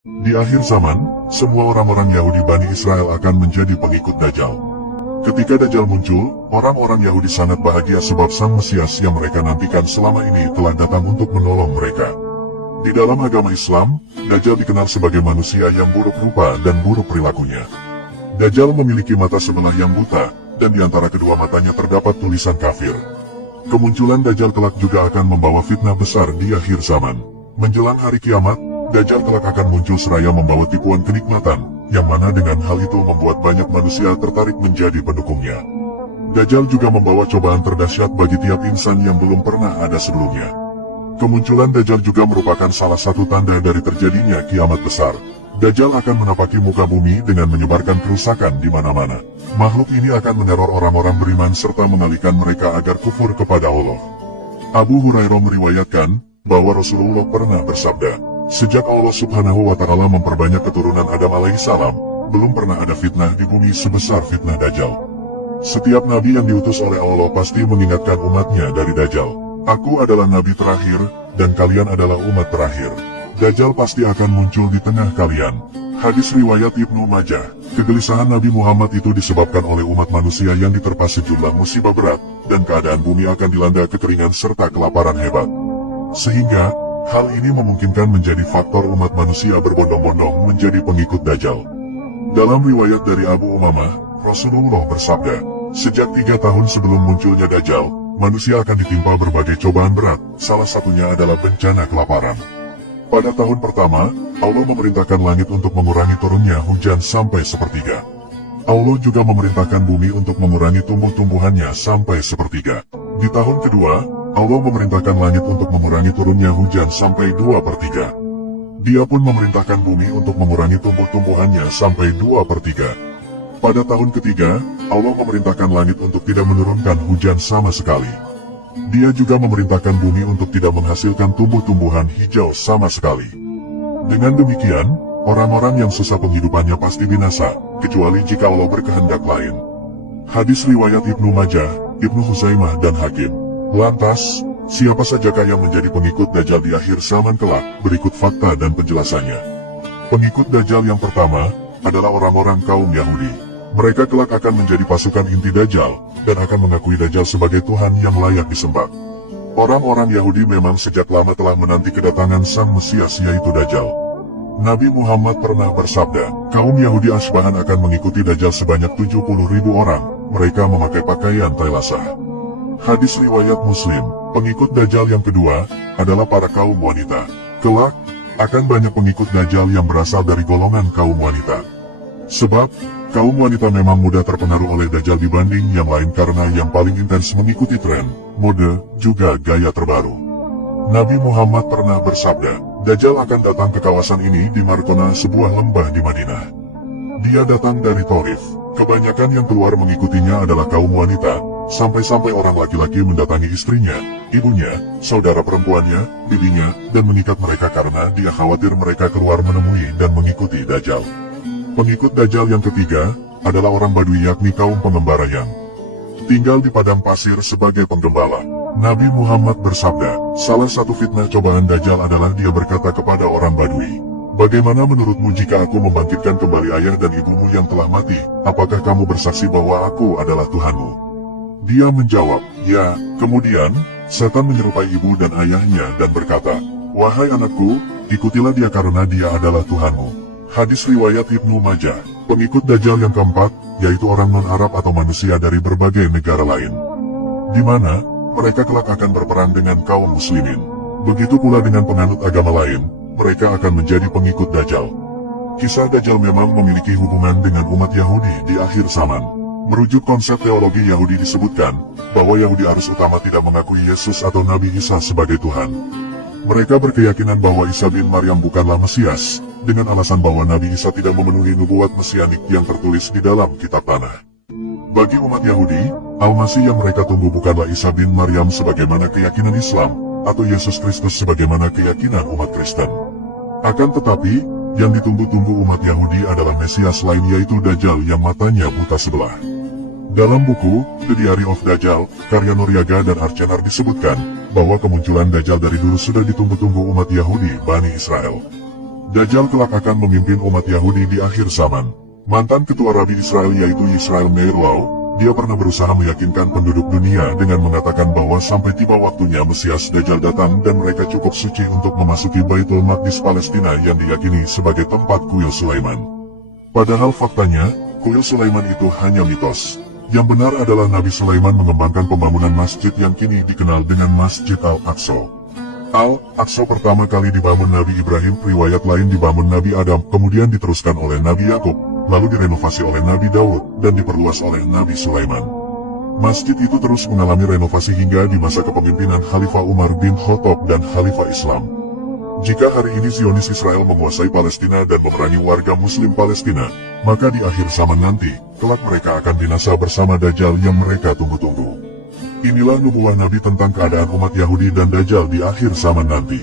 Di akhir zaman, semua orang-orang Yahudi Bani Israel akan menjadi pengikut Dajjal. Ketika Dajjal muncul, orang-orang Yahudi sangat bahagia sebab Sang Mesias yang mereka nantikan selama ini telah datang untuk menolong mereka. Di dalam agama Islam, Dajjal dikenal sebagai manusia yang buruk rupa dan buruk perilakunya. Dajjal memiliki mata sebelah yang buta, dan di antara kedua matanya terdapat tulisan kafir. Kemunculan Dajjal kelak juga akan membawa fitnah besar di akhir zaman. Menjelang hari kiamat, Dajjal kelak akan muncul seraya membawa tipuan kenikmatan, yang mana dengan hal itu membuat banyak manusia tertarik menjadi pendukungnya. Dajjal juga membawa cobaan terdahsyat bagi tiap insan yang belum pernah ada sebelumnya. Kemunculan Dajjal juga merupakan salah satu tanda dari terjadinya kiamat besar. Dajjal akan menapaki muka bumi dengan menyebarkan kerusakan di mana-mana. Makhluk ini akan meneror orang-orang beriman serta mengalihkan mereka agar kufur kepada Allah. Abu Hurairah meriwayatkan bahwa Rasulullah pernah bersabda, "Sejak Allah Subhanahu wa Ta'ala memperbanyak keturunan Adam alaihissalam, belum pernah ada fitnah di bumi sebesar fitnah Dajjal. Setiap nabi yang diutus oleh Allah pasti mengingatkan umatnya dari Dajjal. Aku adalah nabi terakhir, dan kalian adalah umat terakhir. Dajjal pasti akan muncul di tengah kalian." Hadis riwayat Ibnu Majah. Kegelisahan Nabi Muhammad itu disebabkan oleh umat manusia yang diterpa sejumlah musibah berat, dan keadaan bumi akan dilanda kekeringan serta kelaparan hebat. Sehingga, hal ini memungkinkan menjadi faktor umat manusia berbondong-bondong menjadi pengikut Dajjal. Dalam riwayat dari Abu Umamah, Rasulullah bersabda, "Sejak 3 tahun sebelum munculnya Dajjal, manusia akan ditimpa berbagai cobaan berat, salah satunya adalah bencana kelaparan. Pada tahun pertama, Allah memerintahkan langit untuk mengurangi turunnya hujan sampai sepertiga. Allah juga memerintahkan bumi untuk mengurangi tumbuh-tumbuhannya sampai sepertiga. Di tahun kedua, Allah memerintahkan langit untuk mengurangi turunnya hujan sampai 2/3. Dia pun memerintahkan bumi untuk mengurangi tumbuh-tumbuhannya sampai 2/3. Pada tahun ketiga, Allah memerintahkan langit untuk tidak menurunkan hujan sama sekali. Dia juga memerintahkan bumi untuk tidak menghasilkan tumbuh-tumbuhan hijau sama sekali. Dengan demikian, orang-orang yang susah penghidupannya pasti binasa, kecuali jika Allah berkehendak lain." Hadis riwayat Ibnu Majah, Ibnu Huzaimah dan Hakim. Lantas, siapa sajakah yang menjadi pengikut Dajjal di akhir zaman kelak? Berikut fakta dan penjelasannya. Pengikut Dajjal yang pertama adalah orang-orang kaum Yahudi. Mereka kelak akan menjadi pasukan inti Dajjal, dan akan mengakui Dajjal sebagai Tuhan yang layak disembah. Orang-orang Yahudi memang sejak lama telah menanti kedatangan Sang Mesias yaitu Dajjal. Nabi Muhammad pernah bersabda, kaum Yahudi Asbahan akan mengikuti Dajjal sebanyak 70.000 orang, mereka memakai pakaian tailasah. Hadis riwayat Muslim. Pengikut Dajjal yang kedua adalah para kaum wanita. Kelak, akan banyak pengikut Dajjal yang berasal dari golongan kaum wanita. Sebab, kaum wanita memang mudah terpengaruh oleh Dajjal dibanding yang lain karena yang paling intens mengikuti tren, mode, juga gaya terbaru. Nabi Muhammad pernah bersabda, Dajjal akan datang ke kawasan ini di Markona, sebuah lembah di Madinah. Dia datang dari Taif. Kebanyakan yang keluar mengikutinya adalah kaum wanita, sampai-sampai orang laki-laki mendatangi istrinya, ibunya, saudara perempuannya, bibinya, dan mengikat mereka karena dia khawatir mereka keluar menemui dan mengikuti Dajjal. Pengikut Dajjal yang ketiga adalah orang Badui, yakni kaum pengembara yang tinggal di padang pasir sebagai penggembala. Nabi Muhammad bersabda, salah satu fitnah cobaan Dajjal adalah dia berkata kepada orang Badui, "Bagaimana menurutmu jika aku membangkitkan kembali ayah dan ibumu yang telah mati? Apakah kamu bersaksi bahwa aku adalah Tuhanmu?" Dia menjawab, "Ya." Kemudian, setan menyerupai ibu dan ayahnya dan berkata, "Wahai anakku, ikutilah dia karena dia adalah Tuhanmu." Hadis riwayat Ibnu Majah. Pengikut Dajjal yang keempat, yaitu orang non-Arab atau manusia dari berbagai negara lain, di mana mereka kelak akan berperang dengan kaum muslimin. Begitu pula dengan penganut agama lain, mereka akan menjadi pengikut Dajjal. Kisah Dajjal memang memiliki hubungan dengan umat Yahudi di akhir zaman. Merujuk konsep teologi Yahudi disebutkan, bahwa Yahudi arus utama tidak mengakui Yesus atau Nabi Isa sebagai Tuhan. Mereka berkeyakinan bahwa Isa bin Maryam bukanlah Mesias, dengan alasan bahwa Nabi Isa tidak memenuhi nubuat mesianik yang tertulis di dalam kitab tanah. Bagi umat Yahudi, Al-Masih yang mereka tunggu bukanlah Isa bin Maryam sebagaimana keyakinan Islam, atau Yesus Kristus sebagaimana keyakinan umat Kristen. Akan tetapi, yang ditunggu-tunggu umat Yahudi adalah Mesias lain, yaitu Dajjal yang matanya buta sebelah. Dalam buku The Diary of Dajjal, karya Noriaga dan Archanar disebutkan bahwa kemunculan Dajjal dari dulu sudah ditunggu-tunggu umat Yahudi Bani Israel. Dajjal kelak akan memimpin umat Yahudi di akhir zaman. Mantan ketua Rabi Israel yaitu Yisrael Meir Lau, dia pernah berusaha meyakinkan penduduk dunia dengan mengatakan bahwa sampai tiba waktunya Mesias Dajjal datang dan mereka cukup suci untuk memasuki Baitul Maqdis Palestina yang diyakini sebagai tempat kuil Sulaiman. Padahal faktanya, kuil Sulaiman itu hanya mitos. Yang benar adalah Nabi Sulaiman mengembangkan pembangunan masjid yang kini dikenal dengan Masjid Al-Aqsa. Al-Aqsa pertama kali dibangun Nabi Ibrahim, riwayat lain dibangun Nabi Adam, kemudian diteruskan oleh Nabi Yakub, lalu direnovasi oleh Nabi Daud, dan diperluas oleh Nabi Sulaiman. Masjid itu terus mengalami renovasi hingga di masa kepemimpinan Khalifah Umar bin Khattab dan Khalifah Islam. Jika hari ini Zionis Israel menguasai Palestina dan memerangi warga Muslim Palestina, maka di akhir zaman nanti, kelak mereka akan binasa bersama Dajjal yang mereka tunggu-tunggu. Inilah nubuah Nabi tentang keadaan umat Yahudi dan Dajjal di akhir zaman nanti.